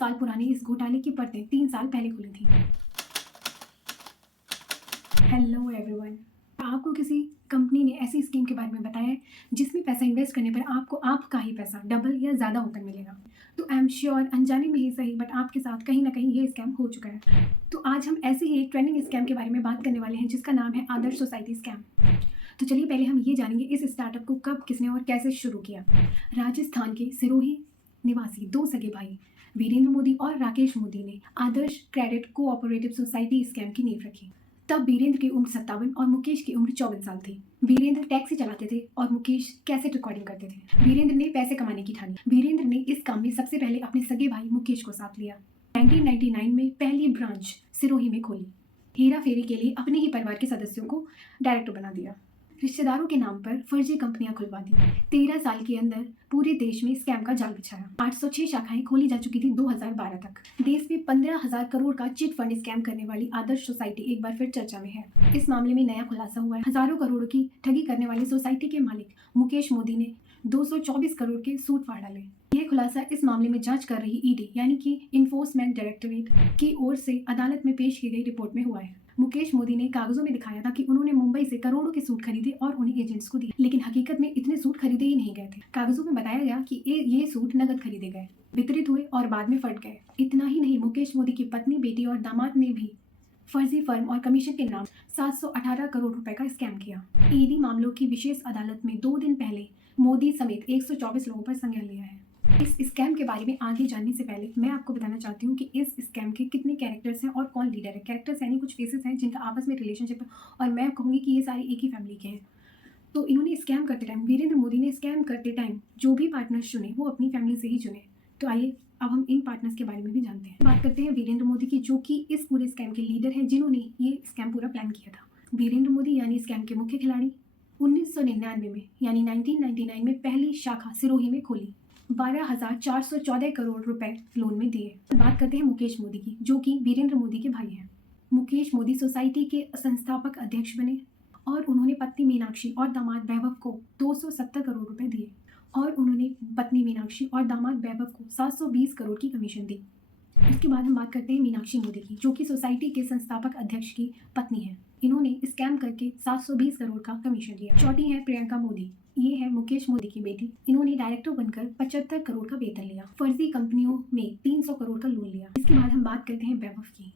साल पुराने इस घोटाले की परतें 3 साल पहले खुली थी। हेलो एवरीवन, आपको किसी कंपनी ने ऐसी स्कीम के बारे में बताया है जिसमें पैसा इन्वेस्ट करने पर आपको आपका ही पैसा डबल या ज़्यादा होकर मिलेगा। तो आई एम श्योर अनजाने में ही सही बट आपके साथ कहीं ना कहीं ये स्कैम हो चुका है। तो आज हम ऐसे ही एक ट्रेंडिंग स्कैम के बारे में बात करने वाले हैं जिसका नाम है आदर्श सोसाइटी स्कैम। तो चलिए पहले हम ये जानेंगे इस स्टार्टअप को कब, किसने और कैसे शुरू किया। राजस्थान के सिरोही निवासी दो सगे भाई वीरेंद्र मोदी और राकेश मोदी ने आदर्श क्रेडिट कोऑपरेटिव सोसाइटी स्कैम की नींव रखी। तब वीरेंद्र की उम्र 57 और मुकेश की उम्र 24 साल थी। वीरेंद्र टैक्सी चलाते थे और मुकेश कैसेट रिकॉर्डिंग करते थे। वीरेंद्र ने पैसे कमाने की ठानी। वीरेंद्र ने इस काम में सबसे पहले अपने सगे भाई मुकेश को साथ लिया। 1999 में पहली ब्रांच सिरोही में खोली। हेरा फेरी के लिए अपने ही परिवार के सदस्यों को डायरेक्टर बना दिया। रिश्तेदारों के नाम पर फर्जी कंपनियां खुलवा दी। 13 साल के अंदर पूरे देश में स्कैम का जाल बिछाया। 806 शाखाएं खोली जा चुकी थी 2012 तक। देश में 15,000 करोड़ का चिट फंड स्कैम करने वाली आदर्श सोसाइटी एक बार फिर चर्चा में है। इस मामले में नया खुलासा हुआ है। हजारों करोड़ों की ठगी करने वाली सोसाइटी के मालिक मुकेश मोदी ने 224 करोड़ के सूट फाड़ डाले। यह खुलासा इस मामले में जांच कर रही ईडी यानी कि इन्फोर्समेंट डायरेक्टरेट की ओर से अदालत में पेश की गई रिपोर्ट में हुआ है। मुकेश मोदी ने कागजों में दिखाया था कि उन्होंने मुंबई से करोड़ों के सूट खरीदे और उन्हें एजेंट्स को दिए, लेकिन हकीकत में इतने सूट खरीदे ही नहीं गए थे। कागजों में बताया गया कि ये सूट नगद खरीदे गए, वितरित हुए और बाद में फट गए। इतना ही नहीं, मुकेश मोदी की पत्नी, बेटी और दामाद ने भी फर्जी फर्म और कमीशन के नाम 718 करोड़ रुपए का स्कैम किया। ईडी मामलों की विशेष अदालत में 2 दिन पहले मोदी समेत 124 लोगों पर संज्ञान लिया है। इस स्कैम के बारे में आगे जानने से पहले मैं आपको बताना चाहती हूँ कि इस स्कैम के कितने कैरेक्टर्स हैं और कौन लीडर है। कैरेक्टर्स यानी कुछ फेसेस हैं जिनका आपस में रिलेशनशिप है और मैं कहूँगी कि ये सारे एक ही फैमिली के हैं। तो इन्होंने स्कैम करते टाइम, वीरेंद्र मोदी ने स्कैम करते टाइम जो भी पार्टनर्स चुने वो अपनी फैमिली से ही चुने। तो आइए अब हम इन पार्टनर्स के बारे में भी जानते हैं। बात करते हैं वीरेंद्र मोदी की, जो कि इस पूरे स्कैम के लीडर हैं, जिन्होंने ये स्कैम पूरा प्लान किया था। वीरेंद्र मोदी यानी स्कैम के मुख्य खिलाड़ी 1999 में यानी 1999 में पहली शाखा सिरोही में खोली। 12,414 करोड़ रुपए लोन में दिए। बात करते हैं मुकेश मोदी की, जो कि वीरेंद्र मोदी के भाई हैं। मुकेश मोदी सोसाइटी के संस्थापक अध्यक्ष बने और उन्होंने पत्नी मीनाक्षी और दामाद वैभव को 270 करोड़ रुपए दिए और उन्होंने पत्नी मीनाक्षी और दामाद वैभव को 720 करोड़ की कमीशन दी। इसके बाद हम बात करते हैं मीनाक्षी मोदी की, जो कि सोसाइटी के संस्थापक अध्यक्ष की पत्नी है। इन्होंने स्कैम करके 720 करोड़ का कमीशन लिया। चौथी है प्रियंका मोदी, ये है मुकेश मोदी की बेटी। इन्होंने डायरेक्टर बनकर 75 करोड़ का वेतन लिया। फर्जी कंपनियों में 300 करोड़ का लोन लिया। इसके बाद हम बात करते हैं वैभव की।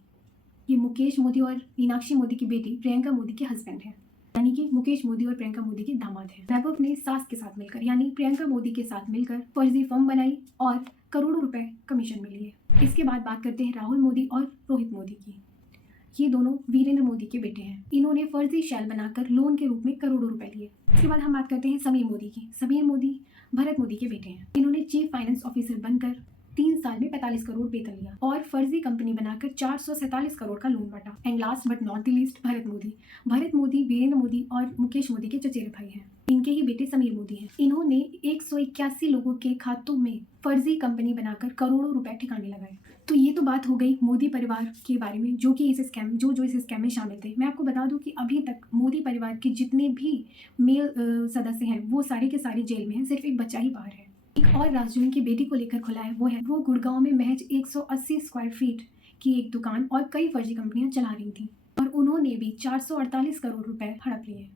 ये मुकेश मोदी और मीनाक्षी मोदी की बेटी प्रियंका मोदी के हस्बैंड हैं, यानी कि मुकेश मोदी और प्रियंका मोदी के दामाद हैं। वैभव ने सास के साथ मिलकर यानी प्रियंका मोदी के साथ मिलकर फर्जी फर्म बनाई और करोड़ों रुपए कमीशन में लिए। इसके बाद बात करते हैं राहुल मोदी और रोहित मोदी की। ये दोनों वीरेंद्र मोदी के बेटे हैं। इन्होंने फर्जी शेल बनाकर लोन के रूप में करोड़ों रुपए लिए। इसके बाद हम बात करते हैं समीर मोदी की। समीर मोदी भरत मोदी के बेटे हैं। इन्होंने चीफ फाइनेंस ऑफिसर बनकर 3 साल में 45 करोड़ वेतन लिया और फर्जी कंपनी बनाकर 447 करोड़ का लोन बांटा। And last but not the least Bharat Modi. Bharat Modi Virendra Modi और मुकेश मोदी के चचेरे भाई हैं। इनके ही बेटे समीर मोदी हैं। इन्होंने 181 लोगों के खातों में फर्जी कंपनी बनाकर करोड़ों रुपए ठिकाने लगाए। तो ये तो बात हो गई मोदी परिवार के बारे में, जो कि इस स्कैम इस स्कैम में शामिल थे। मैं आपको बता दूं कि अभी तक मोदी परिवार के जितने भी मेल सदस्य हैं वो सारे के सारे जेल में हैं, सिर्फ एक बच्चा ही बाहर है। एक और राज जो इनकी बेटी को लेकर खुला है वो गुड़गांव में महज 180 स्क्वायर फीट की एक दुकान और कई फर्जी कंपनियां चला रही थी और उन्होंने भी 448 करोड़ रुपए हड़प लिए।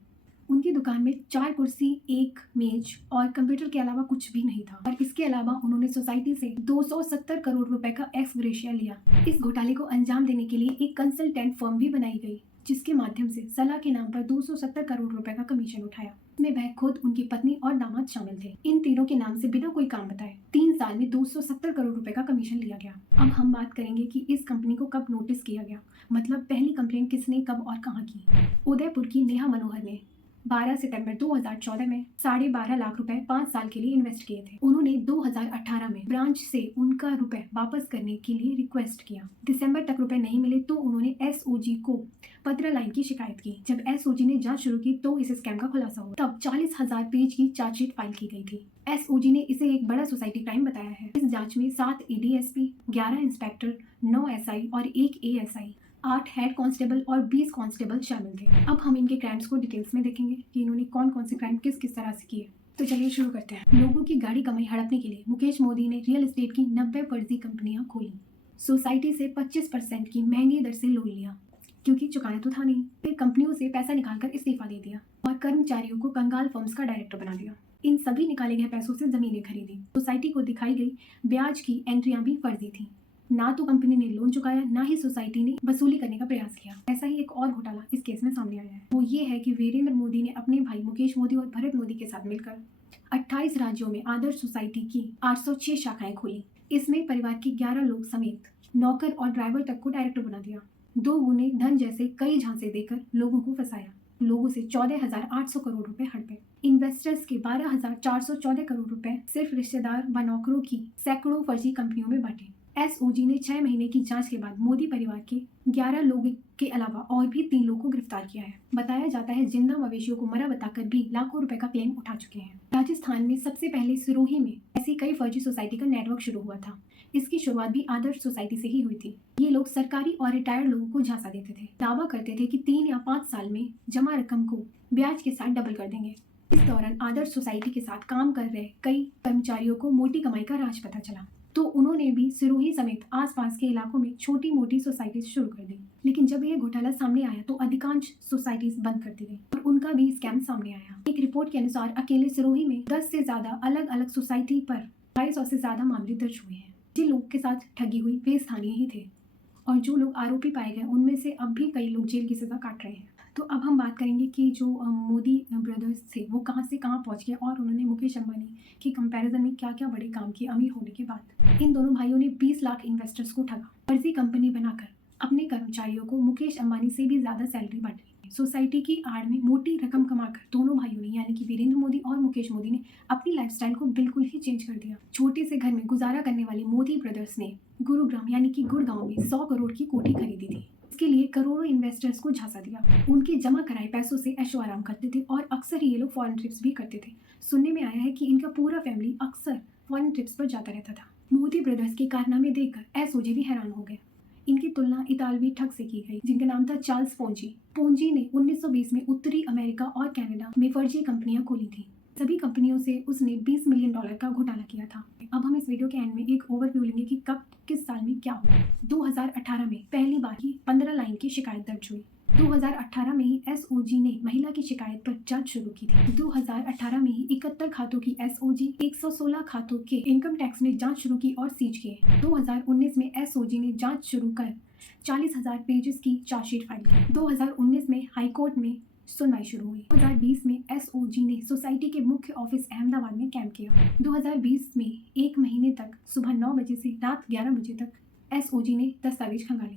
उनकी दुकान में 4 कुर्सी, 1 मेज और कंप्यूटर के अलावा कुछ भी नहीं था और इसके अलावा उन्होंने सोसाइटी से 270 करोड़ रुपए का एक्स ग्रेशिया लिया। इस घोटाले को अंजाम देने के लिए एक कंसल्टेंट फर्म भी बनाई गई, जिसके माध्यम से सलाह के नाम पर 270 करोड़ रुपए का कमीशन उठाया। इसमें वह खुद, उनकी पत्नी और दामाद शामिल थे। इन तीनों के नाम से बिना कोई काम बताए 3 साल में 270 करोड़ रुपए का कमीशन लिया गया। अब हम बात करेंगे कि इस कंपनी को कब नोटिस किया गया, मतलब पहली कंप्लेंट किसने, कब और कहाँ की। उदयपुर की नेहा मनोहर ने 12 सितंबर 2014 में 12.5 लाख रुपए 5 साल के लिए इन्वेस्ट किए थे। उन्होंने 2018 में ब्रांच से उनका रुपए वापस करने के लिए रिक्वेस्ट किया। दिसंबर तक रुपए नहीं मिले तो उन्होंने एसओजी को पत्र लाइन की शिकायत की। जब एसओजी ने जांच शुरू की तो इस स्कैम का खुलासा हुआ। तब 40,000 पेज की चार्जशीट फाइल की गई थी। एसओजी ने इसे एक बड़ा सोसाइटी क्राइम बताया है। इस जांच में 7 एडीएसपी, 11 इंस्पेक्टर, 9 एसआई और 1 एएसआई, 8 हेड कांस्टेबल और 20 कांस्टेबल शामिल थे। अब हम इनके क्राइम्स को डिटेल्स में देखेंगे कि इन्होंने कौन कौन से क्राइम किस किस तरह से किए। तो चलिए शुरू करते हैं। लोगों की गाड़ी कमाई हड़पने के लिए मुकेश मोदी ने रियल एस्टेट की 90 फर्जी कंपनियां खोली। सोसाइटी से 25% की महंगी दर से लोन लिया क्योंकि चुकाना तो था नहीं। फिर कंपनियों से पैसा निकालकर इस्तीफा दे दिया और कर्मचारियों को कंगाल फर्म्स का डायरेक्टर बना दिया। इन सभी निकाले गए पैसों से जमीनें खरीदी। सोसाइटी को दिखाई गई ब्याज की एंट्रियां भी फर्जी थी। ना तो कंपनी ने लोन चुकाया, ना ही सोसाइटी ने वसूली करने का प्रयास किया। ऐसा ही एक और घोटाला इस केस में सामने आया है। वो ये है कि वीरेंद्र मोदी ने अपने भाई मुकेश मोदी और भरत मोदी के साथ मिलकर 28 राज्यों में आदर्श सोसाइटी की 806 शाखाएं खोली। इसमें परिवार के 11 लोग समेत नौकर और ड्राइवर तक को डायरेक्टर बना दिया। 2 गुने धन जैसे कई झांसे देकर लोगों को फंसाया। लोगों से 14,800 करोड़ रुपए हड़पे। इन्वेस्टर्स के 12,414 करोड़ रुपए सिर्फ रिश्तेदार व नौकरों की सैकड़ों फर्जी कंपनियों में बांटे। एसओजी ने 6 महीने की जांच के बाद मोदी परिवार के 11 लोगों के अलावा और भी 3 लोगों को गिरफ्तार किया है। बताया जाता है जिंदा मवेशियों को मरा बताकर भी लाखों रुपए का क्लेम उठा चुके हैं। राजस्थान में सबसे पहले सिरोही में ऐसी कई फर्जी सोसाइटी का नेटवर्क शुरू हुआ था। इसकी शुरुआत भी आदर्श सोसाइटी से ही हुई थी। ये लोग सरकारी और रिटायर्ड लोगों को झांसा देते थे। दावा करते थे कि 3 या 5 साल में जमा रकम को ब्याज के साथ डबल कर देंगे। इस दौरान आदर्श सोसाइटी के साथ काम कर रहे कई कर्मचारियों को मोटी कमाई का राज पता चला, तो उन्होंने भी सिरोही समेत आसपास के इलाकों में छोटी मोटी सोसाइटीज शुरू कर दी। लेकिन जब यह घोटाला सामने आया तो अधिकांश सोसाइटीज बंद कर दी गई और उनका भी स्कैम सामने आया। एक रिपोर्ट के अनुसार अकेले सिरोही में 10 से ज्यादा अलग अलग सोसाइटी पर 250 से ज्यादा मामले दर्ज हुए हैं। जिन लोग के साथ ठगी हुई वे स्थानीय ही थे और जो लोग आरोपी पाए गए उनमें से अब भी कई लोग जेल की सजा काट रहे हैं। तो अब हम बात करेंगे कि जो मोदी ब्रदर्स थे वो कहाँ से कहाँ पहुँच गए और उन्होंने मुकेश अंबानी के कंपैरिजन में क्या क्या बड़े काम किए अमीर होने के बाद। इन दोनों भाइयों ने 20 लाख इन्वेस्टर्स को ठगा। फर्जी कंपनी बनाकर अपने कर्मचारियों को मुकेश अंबानी से भी ज़्यादा सैलरी बांटी। सोसाइटी की आड़ में मोटी रकम कमाकर दोनों भाइयों ने यानी कि वीरेंद्र मोदी और मुकेश मोदी ने अपनी लाइफस्टाइल को बिल्कुल ही चेंज कर दिया। छोटे से घर में गुजारा करने वाले मोदी ब्रदर्स ने गुरुग्राम यानी कि गुड़गांव में 100 करोड़ की कोठी खरीदी थी। इसके लिए करोड़ों इन्वेस्टर्स को झांसा दिया। उनके जमा कराए पैसों से ऐशो आराम करते थे और अक्सर ये लोग फॉरेन ट्रिप्स भी करते थे। सुनने में आया है कि इनका पूरा फैमिली अक्सर फॉरेन ट्रिप्स पर जाता रहता था। मोदी ब्रदर्स के कारनामे देखकर एसओजी भी हैरान हो गए। इनकी तुलना इतालवी ठग से की गई जिनका नाम था चार्ल्स पोंजी। पोंजी ने 1920 में उत्तरी अमेरिका और कनाडा में फर्जी कंपनियां खोली थी। सभी कंपनियों से उसने $20 मिलियन का घोटाला किया था। अब हम इस वीडियो के एंड में एक ओवरव्यू लेंगे कि कब किस साल में क्या हुआ। 2018 में पहली बार ही 15 लाइन की शिकायत दर्ज हुई। 2018 में ही एसओजी ने महिला की शिकायत पर जांच शुरू की थी। 2018 में ही 71 खातों की एसओजी 116 खातों के इनकम टैक्स ने जांच शुरू की और सीज किए। 2019 में एसओजी ने जांच शुरू कर 40,000 पेजेस की चार्जशीट फाइल की। 2019 में हाईकोर्ट में सुनवाई शुरू हुई। 2020 में एसओजी ने सोसाइटी के मुख्य ऑफिस अहमदाबाद में कैंप किया। 2020 में 1 महीने तक सुबह 9 बजे से रात 11 बजे तक एसओजी ने दस्तावेज खंगाले।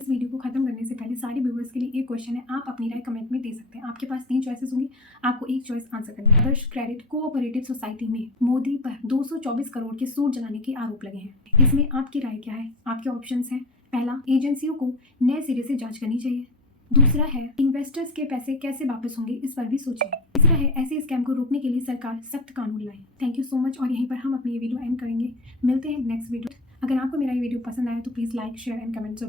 इस वीडियो को खत्म करने से पहले सारे व्यूअर्स के लिए एक क्वेश्चन है, आप अपनी राय कमेंट में दे सकते हैं। आपके पास 3 चॉइसेस होंगी, आपको एक चॉइस आंसर करनी है। आदर्श क्रेडिट कोऑपरेटिव सोसाइटी में मोदी पर 224 करोड़ के सूद जलाने के आरोप लगे हैं। इसमें आपकी राय क्या है? आपके ऑप्शंस हैं। पहला, एजेंसियों को नए सिरे से जांच करनी चाहिए। दूसरा है इन्वेस्टर्स के पैसे कैसे वापस होंगे, इस पर भी सोचें। तीसरा है ऐसे स्कैम को रोकने के लिए सरकार सख्त कानून लाए। थैंक यू सो मच और यहीं पर हम अपनी ये वीडियो एंड करेंगे। मिलते हैं नेक्स्ट वीडियो। अगर आपको मेरा ये वीडियो पसंद आया तो please like share and comment जरूर।